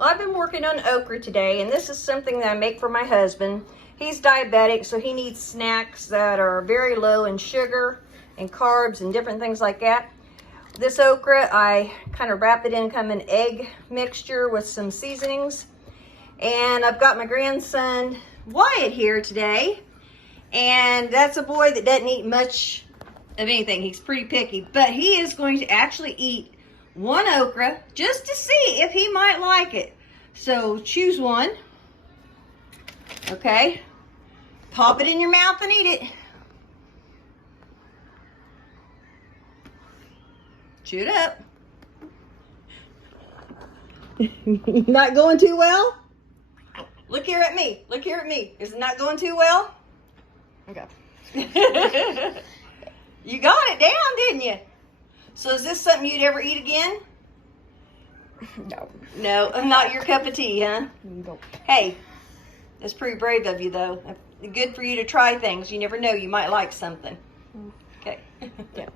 Well, I've been working on okra today, and this is something that I make for my husband. He's diabetic, so he needs snacks that are very low in sugar and carbs and different things like that. This okra, I kind of wrap it in kind of an egg mixture with some seasonings. And I've got my grandson Wyatt here today, and that's a boy that doesn't eat much of anything. He's pretty picky, but he is going to actually eat one okra just to see if he might like it. So choose one. Okay. Pop it in your mouth and eat it. Chew it up. Not going too well? Look here at me. Look here at me. Is it not going too well? Okay. You got it down, didn't you? So is this something you'd ever eat again? No. No, not your cup of tea, huh? No. Hey, that's pretty brave of you, though. Good for you to try things. You never know, you might like something. Okay. Yeah.